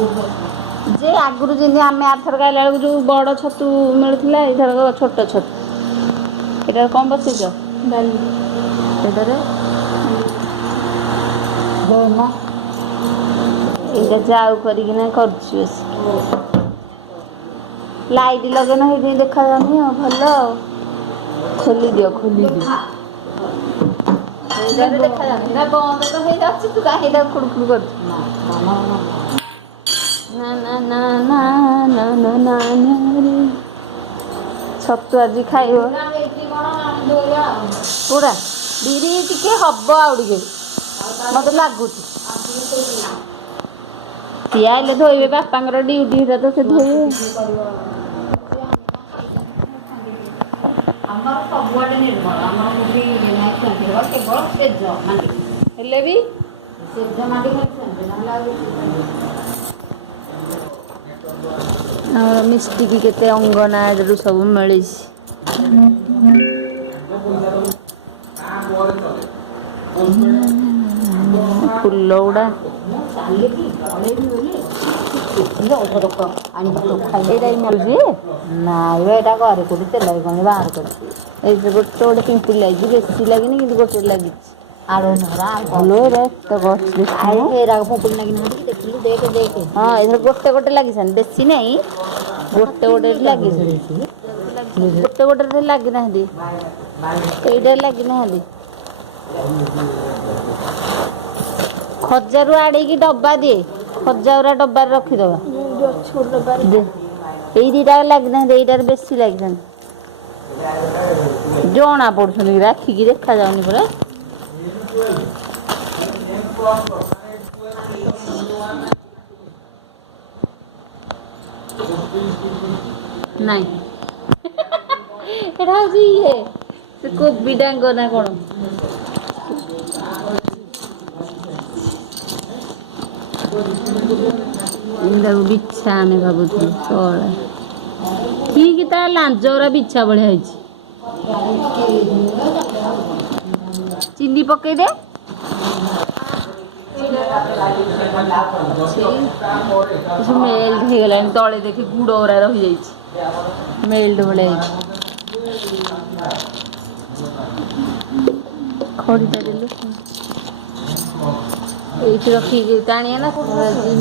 जे आगुरु जेमती आमे आरथर गाइला बेलକୁ जो बड़ छतु मिलुथिला एथर छोट छतु एटा कम बसुछ डाली एटारे देना एटा जाऊ करिकिना करछु लाइट लगेना हे देखा जानी भलो खोली दियो एटारे देखा जानी ना बंद तो हे जाछ तू काहे दा खुड़खुड़ कर ना ना ना ना ना ना ना ना छतु आज खाइबो पूरा बिरी टिके हब आउडिके मते लागुची सी आइले धोइबे बापांकर ड्यूटी रा तो से धोइबे ଆମର ସବୁଆଡେ ନିର୍ମଳ ଆମର କୋଉଠି ନାଇଁ ସେମିତି ହେବ କେବଳ ସେଜ ମାଟି ହେଲେ ବି ସେଜ ମାଟି ଖାଲି ସେମିତି ନହେଲେ ଆଉ ଆମର ମିଷ୍ଟି ବି କେତେ ଅଙ୍ଗନାରୁ ସବୁ ମିଳିଛି ଫୁଲ ଗୁଡ଼ା ଚାଲିକି ପଳେଇବି ବୋଲି ଦେଖିଲେ ଔଷଧ ଆଣିକି ତ ଖାଇଲେ ଏଇଟା ବି ମିଳୁଛି ନାଇଁ ଏଇଟା ଘରେ କୋଉଠି ତେଲ କଣ ବାହାର କରିଛି ଏଇ ଗୋଟେ ଗୋଟେ ପିମ୍ପୁଡ଼ି ଲାଗିଛି ବେଶୀ ଲାଗିନି କିନ୍ତୁ ଗୋଟେ ଗୋଟେ ଲାଗିଛି ଆଳୁ ନରା ଭଲ ଏରା ତ ଗଛ ଖାଇ ଏରାକ ପୋପଡ଼ି ଲାଗିନାହାନ୍ତି କି ଦେଖିଲୁ ଦେଖେ ଦେଖେ ହଁ ଏଥର ଗୋଟେ ଗୋଟେ ଲାଗିଛନ୍ତି ବେଶୀ ନାହିଁ ଗୋଟେ ଗୋଟେ ଲାଗିଛନ୍ତି ଗୋଟେ ଗୋଟେ ଲାଗିନାହାନ୍ତି ଏଇଟା ଲାଗିନାହାନ୍ତି ଖଜାରୁ ଆଡ଼େଇକି ଡବା ଦିଏ ଖଜା ଗୁରା ଡବାରେ ରଖିଦେବା ଏଇ ଦୁଇଟା ଲାଗିନାହାନ୍ତି ଏଇଟାରେ ବେଶୀ ଲାଗିଛନ୍ତି ଜଣା ପଡୁଛନ୍ତି ରାଖିକି ଦେଖାଯାଉନି ପୁରା ନାଇଁ ଏଟା ହଉଛି ଇଏ ସେ କୋବି ଡାଙ୍ଗ ନା କଣ ଏଇଟାକୁ ବିଛା ଆମେ ଭାବୁଥିଲୁ ତଳେ ଠିକ ତା ଲାଞ୍ଜ ଗୁରା ବିଛା ଭଳିଆ ହେଇଛି ଚିନି ପକେଇ ଦେ ମେଲ୍ଟ ହେଇଗଲାଣି ତଳେ ଦେଖି ଗୁଡ଼ ଗୁରା ରହିଯାଇଛି ମେଲ୍ଟ ଭଳିଆ ହେଇଛି ଖଡ଼ିଟା ଦେଲୁ ଏଇଠି ରଖିକି ଟାଣିଆ ନା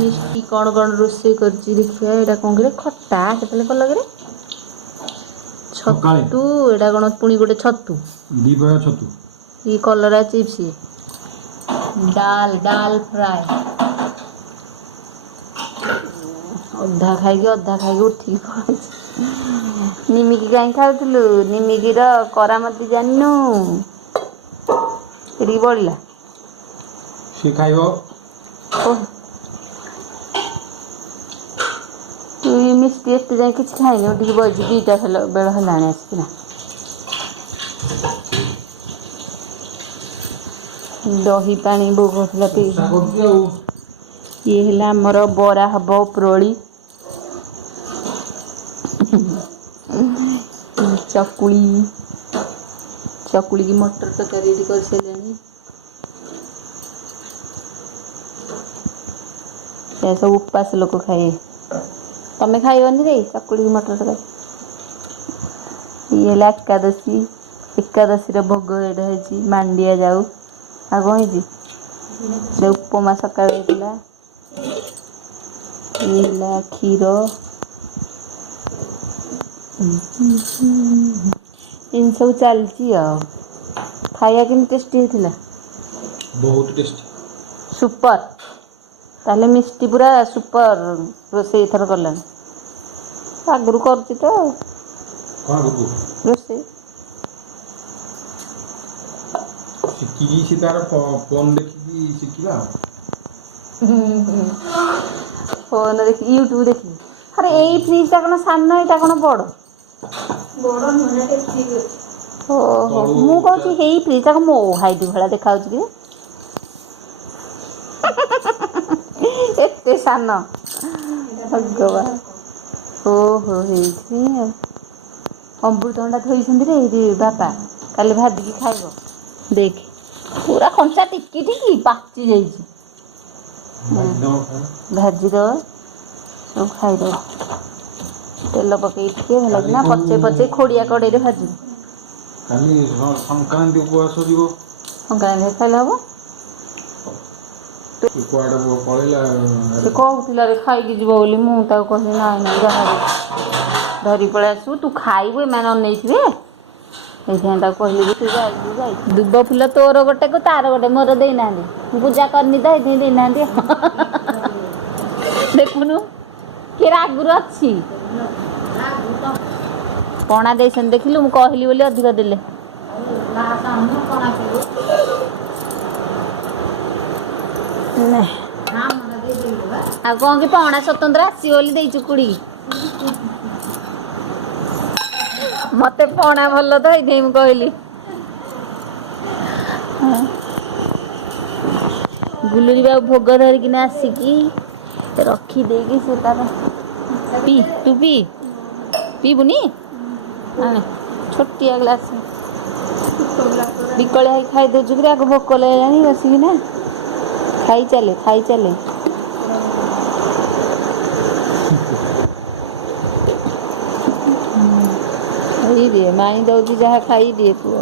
ମିଷ୍ଟି କ'ଣ କ'ଣ ରୋଷେଇ କରିଛି ଦେଖିବା ଏଇଟା କ'ଣ କିରେ ଖଟା କେତେବେଳେ କଲ କିରେ ଛତୁ ଏଇଟା କ'ଣ ପୁଣି ଗୋଟେ ଛତୁ ଇ କଲରା ଚିପ୍ସ ଡାଲ ଫ୍ରାଏ ଅଧା ଖାଇକି ଉଠିକି ପଳେଇଛି ନିମିକି କାହିଁ ଖାଉଥିଲୁ ନିମିକିର କରାମତି ଜାଣିନୁ ଏଠିକି ବଳିଲା ସେ ଖାଇବ ତୁ ମିଷ୍ଟି ଏତେ ଯାଏଁ କିଛି ଖାଇନି ଟିକେ ବଇଛି 2ଟା ବେଳ ହେଲାଣି ଆସିକିନା ଦହି ପାଣି ବୋଉ କହୁଥିଲା ଇଏ ହେଲା ଆମର ବରା ହବ ଉପରଓଳି ଚକୁଳି କି ମଟର ତରକାରୀ ଏଠି କରିସାରିଲେଣି ସେ ସବୁ ଉପାସ ଲୋକ ଖାଇବେ ତମେ ଖାଇବନି ରେ ଚକୁଳି କି ମଟର ତରକାରୀ ଇଏ ହେଲା ଏକାଦଶୀର ଭୋଗ ଏଇଟା ହେଇଛି ମାଣ୍ଡିଆ ଯାଉ ଆଉ କ'ଣ ହେଇଛି ସେ ଉପମା ସକାଳେ ହେଇଥିଲା ଇଏ ହେଲା କ୍ଷୀର ଏମିତି ସବୁ ଚାଲିଛି ଆଉ ଖାଇବା କେମିତି ଟେଷ୍ଟି ହେଇଥିଲା ବହୁତ ଟେଷ୍ଟି ସୁପର ତାହେଲେ ମିଷ୍ଟି ପୁରା ସୁପର ରୋଷେଇ ଏଥର କଲାଣି ଆଗରୁ କରୁଛି ତ ରୋଷେଇ ଶିଖିକି ସେ ତାର ଫୋନ ଦେଖିକି ଶିଖିବା ଫୋନ ଦେଖି ୟୁଟ୍ୟୁବ ଦେଖିକି ଆରେ ଏଇ ଫ୍ରିଜଟା କ'ଣ ସାନ ଏଇଟା କ'ଣ ବଡ଼ ଓହୋ ମୁଁ କହୁଛି ଏଇ ଫ୍ରିଜଟା କ'ଣ ମୋ ହାଇଟ୍ ଭଳିଆ ଦେଖାଯାଉଛି କି ଏତେ ସାନ ଭଗବାନ ଓହୋ ହେଇଛି ଆଉ ଅମୃତଭଣ୍ଡା ଥୋଇଛନ୍ତି ରେ ଏଇଠି ବାପା କାଲି ଭାଜିକି ଖାଇବ ଦେଖ ପୁରା କଞ୍ଚା ଟିକି ପାଚି ଯାଇଛି ଭାଜିଦେବ ସବୁ ଖାଇଦେବ ତେଲ ପକେଇ ଟିକେ ଭଲ ଲାଗିନା ପଚେଇ ପଚେଇ ଖୋଡ଼ିଆ କଡ଼େଇରେ ଭାଜୁ କାଲି ସଂକ୍ରାନ୍ତି ଉପବାସ ଯିବ ସଂକ୍ରାନ୍ତି ଖାଇଲେ ହବ ସେ କୁଆଡ଼େ ପଳେଇଲା ସେ କହୁଥିଲା ରେ ଖାଇକି ଯିବ ବୋଲି ମୁଁ ତାକୁ କହିଲି ନାଇଁ ନାଇଁ ଯାହା ଧରି ପଳେଇ ଆସିବୁ ତୁ ଖାଇବୁ ଏମାନେ ଅନେଇଥିବେ ସେଇଥିପାଇଁ ତାକୁ କହିଲି ଯେ ତୁ ଯାଇଛୁ ଦୁବ ଫୁଲ ତୋର ଗୋଟେକୁ ତାର ଗୋଟେ ମୋର ଦେଇନାହାନ୍ତି ମୁଁ ପୂଜା କରିନି ତ ସେଇଥିପାଇଁ ଦେଇନାହାନ୍ତି ଦେଖୁନୁ କି ଆଗରୁ ଅଛି ପଣା ଦେଇଛନ୍ତି ଦେଖିଲୁ ମୁଁ କହିଲି ବୋଲି ଅଧିକ ଦେଲେ ଆଉ କ'ଣ କି ପଣା ସ୍ୱତନ୍ତ୍ର ଆସିବ ବୋଲି ଦେଇଛୁ କୁଡ଼ି ମତେ ପଣା ଭଲ ତ ହେଇଥିପାଇଁ ମୁଁ କହିଲି ଗୁଲୁରି ବାବୁ ଭୋଗ ଧରିକିନା ଆସିକି ରଖିଦେଇକି ସେ ତାର ତୁ ପିଇବୁନି ଛୋଟିଆ ଗ୍ଲାସ ବିକଳିଆ ହେଇ ଖାଇଦେଉଛୁ କି ଆଗ ଭୋକ ଲାଗିଲାଣି ବସିକିନା ଖାଇ ଚାଲେ ଖାଇଦିଏ ମାଇଁ ଦଉଛି ଯାହା ଖାଇଦିଏ ପୁଅ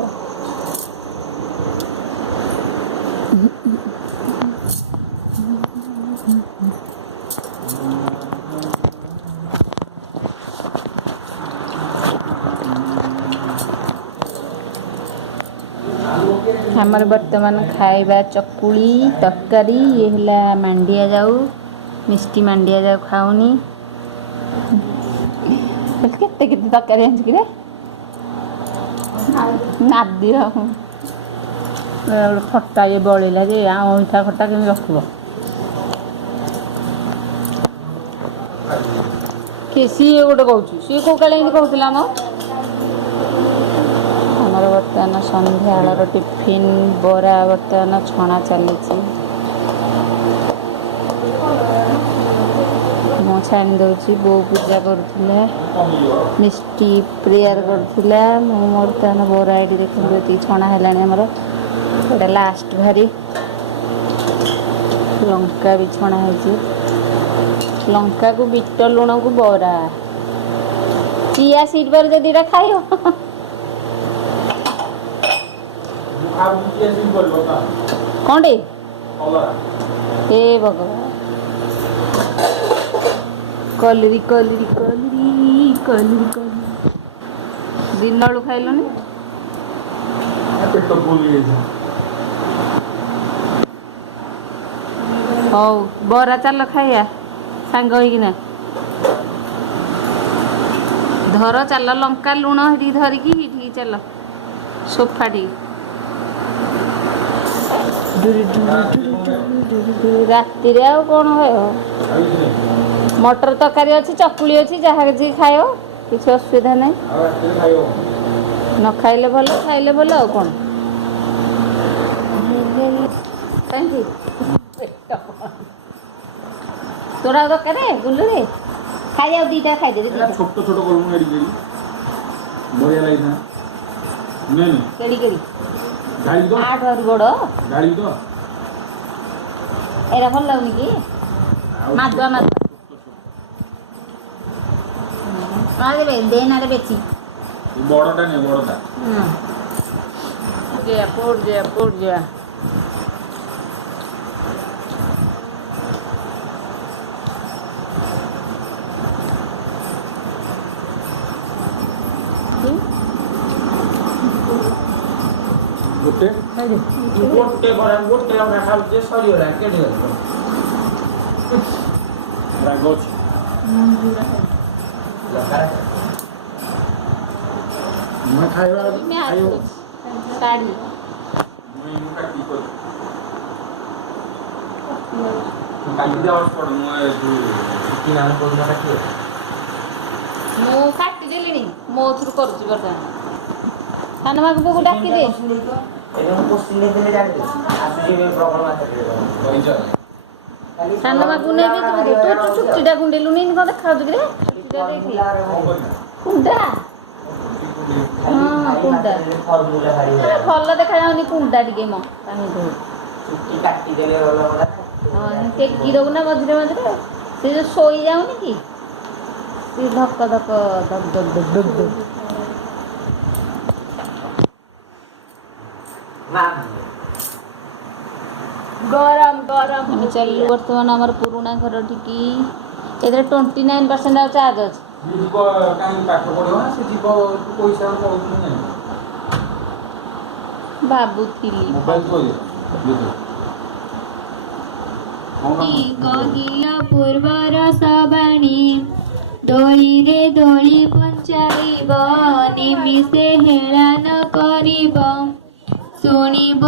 ଆମର ବର୍ତ୍ତମାନ ଖାଇବା ଚକୁଳି ତରକାରୀ ଇଏ ହେଲା ମାଣ୍ଡିଆ ଯାଉ ମିଷ୍ଟି ମାଣ୍ଡିଆ ଯାଉ ଖାଉନି କେତେ କେତେ ତରକାରୀ ଆଣିଛୁ କିରେ ନାଦି ଖଟା ଇଏ ବଳିଲା ଯେ ଆଉ ଅଇଁଠା ଖଟା କେମିତି ରଖିବ କିଏ ସିଏ ଗୋଟେ କହୁଛି ସିଏ କୋଉ କାଳେ ଏମିତି କହୁଥିଲା ମ ଆମର ବର୍ତ୍ତମାନ ସନ୍ଧ୍ୟାବେଳର ଟିଫିନ୍ ବରା ବର୍ତ୍ତମାନ ଛଣା ଚାଲିଛି ମୁଁ ଛାଣି ଦେଉଛି ବୋଉ ପୂଜା କରୁଥିଲା ମିଷ୍ଟି ପ୍ରେୟାର କରୁଥିଲା ମୁଁ ବର୍ତ୍ତମାନ ବରା ଏଇଠି ଦେଖନ୍ତୁ ଏତିକି ଛଣା ହେଲାଣି ଆମର ଏଇଟା ଲାଷ୍ଟ ଭାରି ଲଙ୍କା ବି ଛଣା ହେଇଛି ଲଙ୍କାକୁ ବିଟ ଲୁଣକୁ ବରା ଚିଆ ସିଡ୍ ପରେ ଯଦି ଏଇଟା ଖାଇବ କଣଟେ ଏ ଭଗବାନ କଲିରି ଦିନବେଳୁ ଖାଇଲନି ହଉ ବରା ଚାଲ ଖାଇବା ସାଙ୍ଗ ହେଇକିନା ଧର ଚାଲ ଲଙ୍କା ଲୁଣ ହେଠିକି ଧରିକି ଏଠିକି ଚାଲ ସୋଫାଠିକି ରାତିରେ ଆଉ କ'ଣ ଖାଇବ ମଟର ତରକାରୀ ଅଛି ଚକୁଳି ଅଛି ଯାହା କିଛି ଖାଇବ କିଛି ଅସୁବିଧା ନାହିଁ ନ ଖାଇଲେ ଭଲ ଖାଇଲେ ଭଲ ଆଉ କ'ଣ କାହିଁକି ତୋର ଆଉ ଦରକାର ଗୁଲୁରେ ଖାଇ ଆଉ ଦୁଇଟା ଖାଇଦେବି ଛୋଟ ଛୋଟ କଲମ ଏଡିକି ବଢିଆ ଲାଗିଲା କେଡ଼ି କେଡ଼ି ଗାଳି ତ ଆଠୁ ବଡ଼ ଗାଳି ତ ଏଇଟା ଭଲ ଲାଗୁନି କି ମାଦୁଆ ଦେବେ ଦେନାରେ ବେଶୀ ବଡ଼ଟା ନୁହେଁ ବଡ଼ଟା ପୋଡ଼ ଗୋଟେ ଖାଉଛି ସରିଗଲା କେଡ଼େ ରାଗ ଅଛି ଖାଇବା ଶାଢ଼ୀ ମୁଁ କାଟିଦେଲିଣି ମୋ ଥରୁ କରୁଛି ବର୍ତ୍ତମାନ ସାନ ମାକୁ ପୁଅକୁ ଡାକିଦେ ସାନ ମାକୁ ନେବି ତୁ ଚୁଟିଟା କୁଣ୍ଡେଇଲୁନି କ'ଣ ଦେଖାଯାଉଛି କିରେ ଚୁଟିଟା ଦେଖି କୁଣ୍ଡା ହଁ କୁଣ୍ଡା ଭଲ ଦେଖାଯାଉନି କୁଣ୍ଡା ଟିକେ ମ ହଁ ଟେକି ଦେବୁ ନା ମଝିରେ ମଝିରେ ସେ ଯୋଉ ଶୋଇ ଯାଉନି କି ସେ ଧକ ଧକ ଧକ ଧକ ଧକ ଧକ ଧକ। ଗରମ ଗରମ ଆମେ ଚାଲିଲୁ ବର୍ତ୍ତମାନ ଆମର ପୁରୁଣା ଘର ଠିକି। ଏଥିରେ 29% ଆଉ ଚାର୍ଜ ଅଛି। ଯିବ କାହିଁକି ପାଠ ପଢିବ ନା ସେ ଯିବ ପଇସା କହୁଥିଲି ନାହିଁ ଭାବୁଥିଲି ମୋବାଇଲ କହିଦିଅ କହିଲ ପୂର୍ବର ସବାଣୀ ଦୋଳିରେ ଦୋଳି ପଞ୍ଚାଇବ ନିମିଷେ ହେଳାନ କରିବ ଶୁଣିବ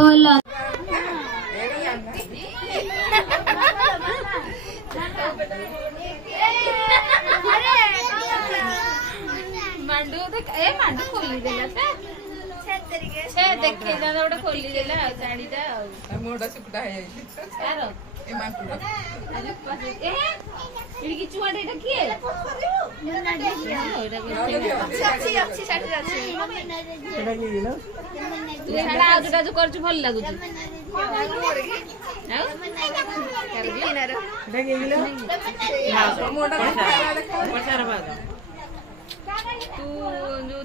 ମାଣ୍ଡୁ ଏ ମାଣ୍ଡୁ ଖୋଲିଦେଲା ସେ ଦେଖେଇ ଯାଆନ୍ତା ଗୋଟେ ଖୋଲିଦେଲା ଆଉ ଶାଢୀଟା ଆଉ ମୁହଁଟା ଶୁକୁଟା ହେଇଯାଇଛି ତାର ଏ ମାଙ୍କୁଟା ଏଇଠି ଚୁଆଟେ ଏଇଟା କିଏ ଆଉ ଯୋଉଟା ଯୋଉ କରୁଛୁ ଭଲ ଲାଗୁଛି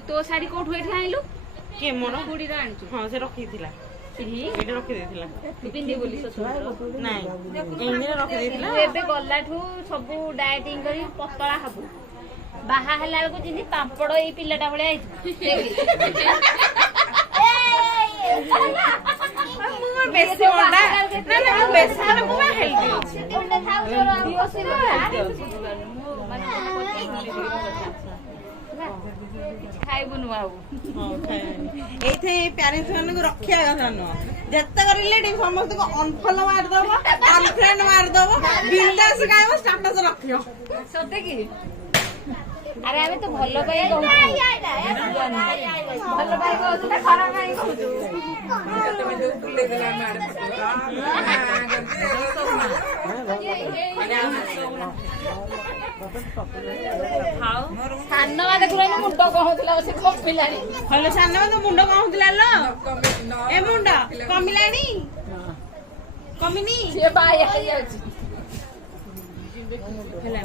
ତୋ ଶାଢୀ କୋଉଠୁ ଏଠି ଆଣିଲୁ କିଏ ମୋର କୁଡିର ଆଣିଛୁ ହଁ ସେ ରଖିଥିଲା ଏଇଟା ରଖିଦେଇଥିଲା ତୁ ପିନ୍ଧିବୁ ବୋଲି ନାଇଁ ଏଇଟା ରଖିଦେଇଥିଲା ଏବେ ଗଲାଠୁ ସବୁ ଡାଏଟିଂ କରି ପତଳା ହବୁ ବାହା ହେଲା ବେଳକୁ ଯେମିତି ପାମ୍ପଡ ଏଇ ପିଲାଟା ଭଳିଆ ବେଶୀ ଅଣ୍ଡା ନା ନା ମୁଁ ବେଶୀ ମାନେ ମୁଁ ହେଲ୍ଦି ଖାଇବୁନୁ ଆଉ ଏଇଠି ପ୍ୟାରେଣ୍ଟସ୍ ମାନଙ୍କୁ ରଖିବା କଥା ନୁହଁ ଯେତେକ ରିଲେଟିଭ୍ ସମସ୍ତଙ୍କୁ ଅନଫଲୋ ମାରିଦବ ଅନଫ୍ରେଣ୍ଡ ମାରିଦବ ବିନ୍ଦାସ ଖାଇବ ଷ୍ଟାଟସ୍ ରଖିବ ସତେ କି ଆରେ ଆମେ ତ ଭଲ ପାଇ କହୁଛୁ ଭଲ ପାଇ କହୁଛୁ ନା ଖରାପ ପାଇ କହୁଛୁ ସାନ ମା ଦେଖୁନ ମୁଣ୍ଡ କହୁଥିଲା ସେ କମିଲାଣି ହଲୋ ସାନ ତ ମୁଣ୍ଡ କଣ ହଉଥିଲା ଲୋ ଏ ମୁଣ୍ଡ କମିଲାଣି କମିନି ସିଏ ବାୟା ହେଇଯାଉଛି ହେଲା